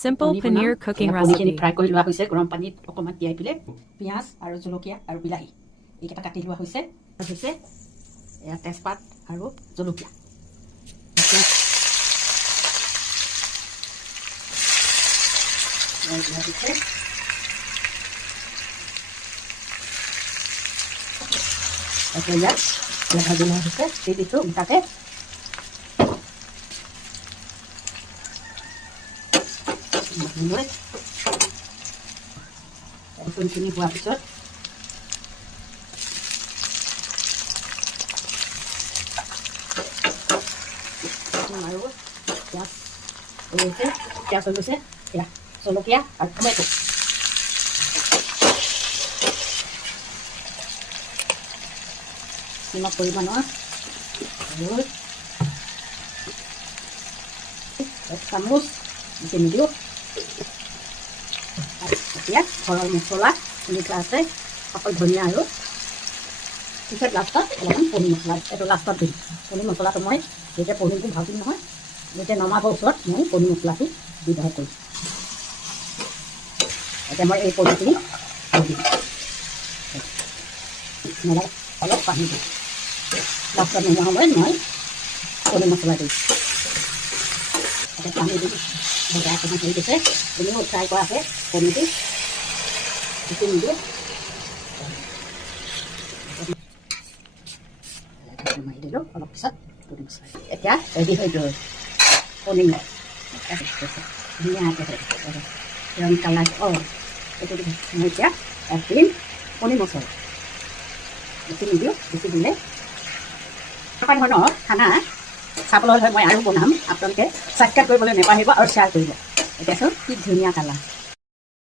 Simple paneer cooking পনীৰখিনি recipe. Fry কৰি লোৱা হৈছে গৰম পানীত অকণমান তিয়াই পেলাই পিঁয়াজ আৰু জলকীয়া আৰু বিলাহী এইকেইটা কাটি লোৱা হৈছে এয়া তেজপাত আৰু জলকীয়া ভাজি লোৱা হৈছে দি দিছোঁ উল্টাকে কোনখিনি হোৱাৰ পিছত আৰু পিঁয়াজ হৈ গৈছে এয়া জলকীয়া আৰু টমেটো নিমখ পৰিমাণৰ আৰু 1 চামুচ বেছি নিদিওঁ এতিয়া ঘৰৰ মছলা এনেকুৱা আছে অকল ধনিয়া আৰু পিছত লাষ্টত অলপমান পনীৰ মছলা এইটো লাষ্টত দিম পনীৰ মছলাটো মই যেতিয়া পনীৰটো ভাজিম নহয় যেতিয়া নমাবৰ ওচৰত মই পনীৰ মছলাটো ব্যৱহাৰ কৰিম এতিয়া মই এই পনীৰখিনি দিম অলপ পানী দিম লাষ্টত নমোৱা সময়ত মই পনীৰ মছলা দিম এতিয়া পানী দিম ভজা অকণমান হৈ গৈছে এনেও ফ্ৰাই কৰা আছে পনীৰটো বেছি নিদিওঁ মাৰি দিলোঁ অলপ পিছত পনীৰ মছলা এতিয়া ৰেডি হৈ গ'ল পনীৰ ধুনীয়াকৈ ৰং কালাৰ এইটো মই এতিয়া দিম পনীৰ মছলা বেছি নিদিওঁ বেছি দিলে এনেকুৱা ধৰণৰ খানা চাবলৈ হ'লে মই আৰু বনাম আপোনালোকে ছাবস্ক্ৰাইব কৰিবলৈ নাপাহৰিব আৰু শ্বেয়াৰ কৰিব এতিয়া চাওক কি ধুনীয়া কালাৰ